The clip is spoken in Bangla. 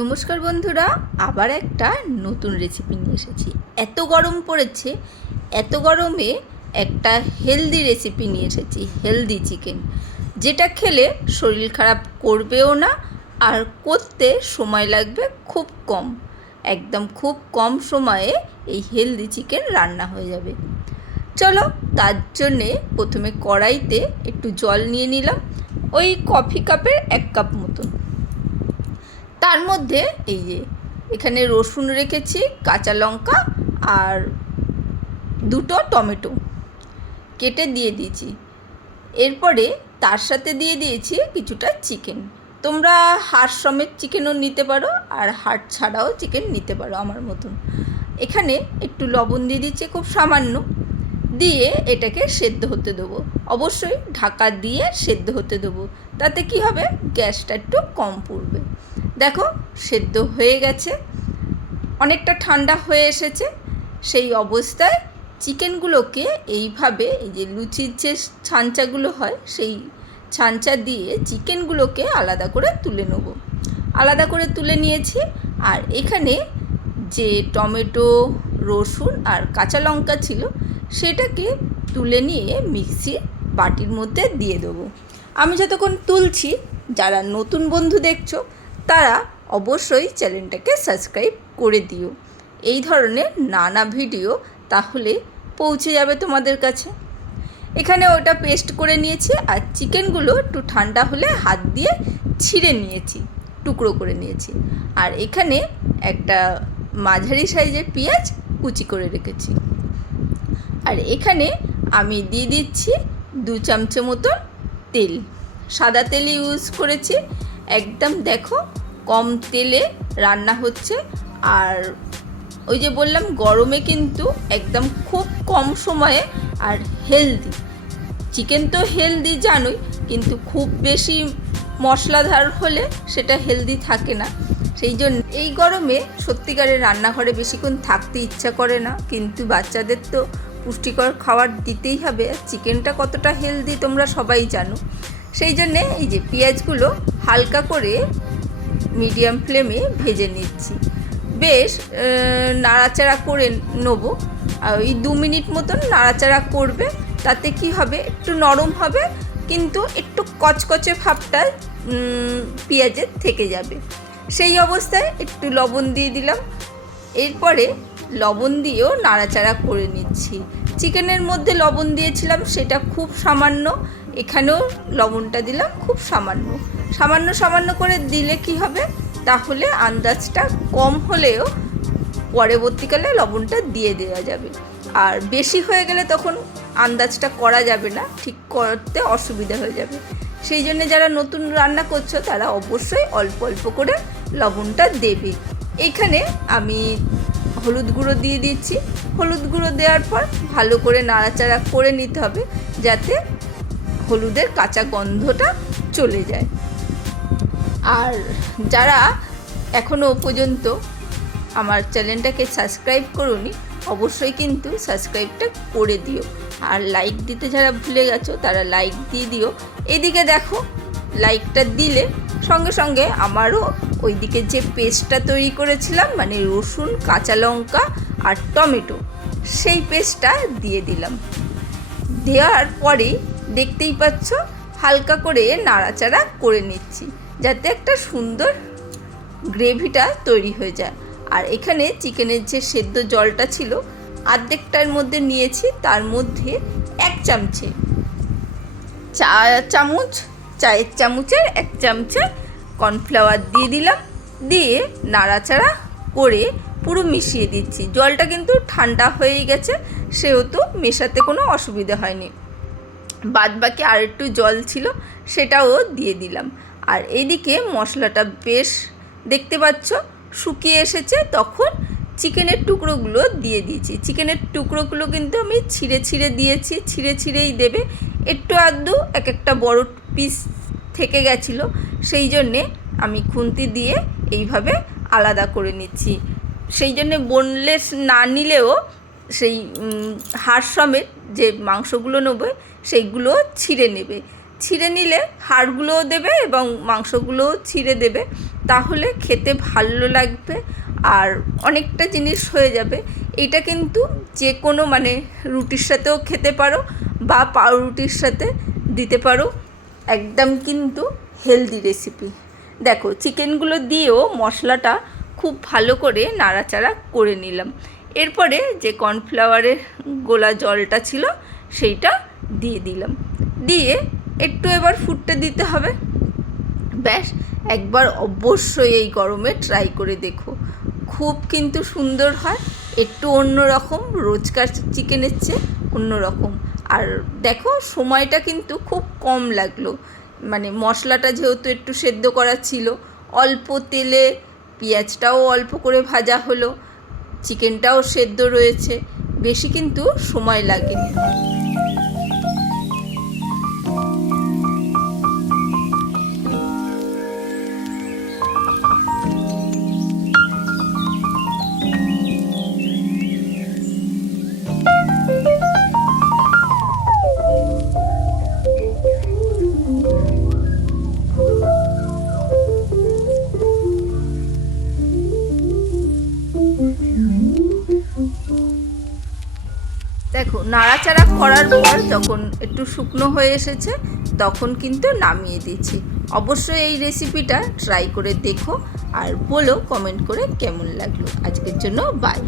নমস্কার বন্ধুরা, আবার একটা নতুন রেসিপি নিয়ে এসেছি। এত গরম পড়েছে, এত গরমে একটা হেলদি রেসিপি নিয়ে এসেছি হেলদি চিকেন যেটা খেলে শরীর খারাপ করবেও না, আর করতে সময় লাগবে খুব কম। একদম খুব কম সময়ে এই হেলদি চিকেন রান্না হয়ে যাবে। চলো, তার জন্যে প্রথমে কড়াইতে একটু জল নিয়ে নিলাম, ওই কফি কাপের এক কাপ মতন। তার মধ্যে এই যে, এখানে রসুন রেখেছি, কাঁচা লঙ্কা আর দুটো টমেটো কেটে দিয়ে দিয়েছি। এরপরে তার সাথে দিয়ে দিয়েছি কিছুটা চিকেন। তোমরা হাড় সমেত চিকেনও নিতে পারো আর হাড় ছাড়াও চিকেন নিতে পারো আমার মতন। এখানে একটু লবণ দিয়ে দিচ্ছি খুব সামান্য। দিয়ে এটাকে সেদ্ধ হতে দেবো। অবশ্যই ঢাকা দিয়ে সেদ্ধ হতে দেবো। তাতে কি হবে? গ্যাসটা একটু কম পড়বে। দেখো, সেদ্ধ হয়ে গেছে। অনেকটা ঠান্ডা হয়ে এসেছে। সেই অবস্থায় চিকেনগুলোকে এইভাবে এই যে লুচির যে ছাঞ্চাগুলো হয়, সেই ছাঞ্চা দিয়ে চিকেনগুলোকে আলাদা করে তুলে নেব। আলাদা করে তুলে নিয়েছি। আর এখানে যে টমেটো, রসুন আর কাঁচা লঙ্কা ছিল, সেটাকে তুলে নিয়ে মিক্সির বাটির মধ্যে দিয়ে দেবো। আমি যতক্ষণ তুলছি, যারা নতুন বন্ধু দেখছ তারা অবশ্যই চ্যানেলটাকে সাবস্ক্রাইব করে দিও। এই ধরনের নানা ভিডিও তাহলে পৌঁছে যাবে তোমাদের কাছে। এখানে ওটা পেস্ট করে নিয়েছি আর চিকেনগুলো একটু ঠান্ডা হলে হাত দিয়ে ছিঁড়ে নিয়েছি, টুকরো করে নিয়েছি। আর এখানে একটা মাঝারি সাইজের পেঁয়াজ কুচি করে রেখেছি। আর এখানে আমি দিয়ে দিচ্ছি দু চামচে মতন তেল। সাদা তেল ইউজ করেছি একদম দেখো, কম তেলে রান্না হচ্ছে। আর ওই যে বললাম, গরমে কিন্তু একদম খুব কম সময়ে আর হেলদি চিকেন তো হেলদি জানোই, কিন্তু খুব বেশি মশলাধার হলে সেটা হেলদি থাকে না। সেই জন্য এই গরমে সত্যিকারের রান্নাঘরে বেশিক্ষণ থাকতে ইচ্ছা করে না, কিন্তু বাচ্চাদের তো পুষ্টিকর খাবার দিতেই হবে। চিকেনটা কতটা হেলদি তোমরা সবাই জানো। সেই জন্যে এই যে পেঁয়াজগুলো হালকা করে মিডিয়াম ফ্লেমে ভেজে নিচ্ছি। বেশ নাড়াচাড়া করে নেব। ওই দু মিনিট মতন নাড়াচাড়া করবে, তাতে কি হবে? একটু নরম হবে, কিন্তু একটু কচকচে ভাবটা পেঁয়াজের থেকে যাবে। সেই অবস্থায় একটু লবণ দিয়ে দিলাম। এরপরে লবণ দিয়েও নাড়াচাড়া করে নিচ্ছি। চিকেনের মধ্যে লবণ দিয়েছিলাম, সেটা খুব সামান্য। এখানেও লবণটা দিলাম, খুব সামান্য। সামান্য সামান্য করে দিলে কি হবে? তাহলে আন্দাজটা কম হলেও পরবর্তীকালে লবণটা দিয়ে দেওয়া যাবে। আর বেশি হয়ে গেলে তখন আন্দাজটা করা যাবে না, ঠিক করতে অসুবিধা হয়ে যাবে। সেই জন্য যারা নতুন রান্না করছ, তারা অবশ্যই অল্প অল্প করে লবণটা দেবে। এখানে আমি হলুদ গুঁড়ো দিয়ে দিচ্ছি। হলুদ গুঁড়ো দেওয়ার পর ভালো করে নাড়াচাড়া করে নিতে হবে যাতে হলুদের কাঁচা গন্ধটা চলে যায়। আর যারা এখনও পর্যন্ত আমার চ্যানেলটাকে সাবস্ক্রাইব করুনি, অবশ্যই কিন্তু সাবস্ক্রাইবটা করে দিও। আর লাইক দিতে যারা ভুলে গেছো, তারা লাইক দিয়ে দিও। এদিকে দেখো, লাইকটা দিলে সঙ্গে সঙ্গে আমারও ওইদিকে যে পেস্টটা তৈরি করেছিলাম মানে রসুন, কাঁচা লঙ্কা আর টমেটো, সেই পেস্টটা দিয়ে দিলাম। দেওয়ার পরে দেখতেই পাচ্ছ, হালকা করে নাড়াচাড়া করে নিচ্ছি, যাতে একটা সুন্দর গ্রেভিটা তৈরি হয়ে যায়। আর এখানে চিকেনের যে সেদ্ধ জলটা ছিল, আর্ধেকটার মধ্যে নিয়েছি, তার মধ্যে এক চামচে চা চামচ চায়ের চামচের এক চামচে কর্নফ্লাওয়ার দিয়ে দিলাম। দিয়ে নাড়াচাড়া করে পুরো মিশিয়ে দিচ্ছি। জলটা কিন্তু ঠান্ডা হয়েই গেছে, সেহেতু মেশাতে কোনো অসুবিধা হয়নি। বাদ বাকি আর একটু জল ছিল, সেটাও দিয়ে দিলাম। আর এইদিকে মশলাটা বেশ দেখতে পাচ্ছ, শুকিয়ে এসেছে। তখন চিকেনের টুকরোগুলো দিয়ে দিয়েছি। চিকেনের টুকরোগুলো কিন্তু আমি ছিঁড়ে ছিঁড়ে দিয়েছি, ছিঁড়ে ছিঁড়েই দেবে। একটু আধটু, এক একটা বড় পিস থেকে গেছিল, সেই জন্যে আমি খুন্তি দিয়ে এইভাবে আলাদা করে নিচ্ছি। সেই জন্যে বোনলেস না নিলেও সেই হাড় সমেত যে মাংসগুলো নেবে, সেইগুলো ছিঁড়ে নেবে। ছিঁড়ে নিলে হাড়গুলোও দেবে এবং মাংসগুলোও ছিঁড়ে দেবে। তাহলে খেতে ভালো লাগবে আর অনেকটা জিনিস হয়ে যাবে। এটা কিন্তু যে কোনো মানে রুটির সাথেও খেতে পারো বা পাউরুটির সাথে দিতে পারো। একদম কিন্তু হেলদি রেসিপি দেখো চিকেনগুলো দিয়েও মশলাটা খুব ভালো করে নাড়াচাড়া করে নিলাম। এরপরে যে কর্নফ্লাওয়ারের গোলা জলটা ছিল, সেইটা দিয়ে দিলাম। দিয়ে একটু এবার ফুটতে দিতে হবে। ব্যাস, একবার অবশ্যই এই গরমে ট্রাই করে দেখো। খুব কিন্তু সুন্দর হয়, একটু অন্যরকম, রোজকার চিকেনের চেয়ে অন্য রকম আর দেখো, সময়টা কিন্তু খুব কম লাগল। মানে মশলাটা যেহেতু একটু সেদ্ধ করা ছিল, অল্প তেলে পেঁয়াজটাও অল্প করে ভাজা হলো, চিকেনটাও সেদ্ধ রয়েছে, বেশি কিন্তু সময় লাগেনি। নাড়াচাড়া করার পর যখন একটু শুকনো হয়ে এসেছে, তখন কিন্তু নামিয়ে দিচ্ছি। অবশ্যই এই রেসিপিটা ট্রাই করে দেখো আর বলো কমেন্ট করে কেমন লাগল। আজকের জন্য বাই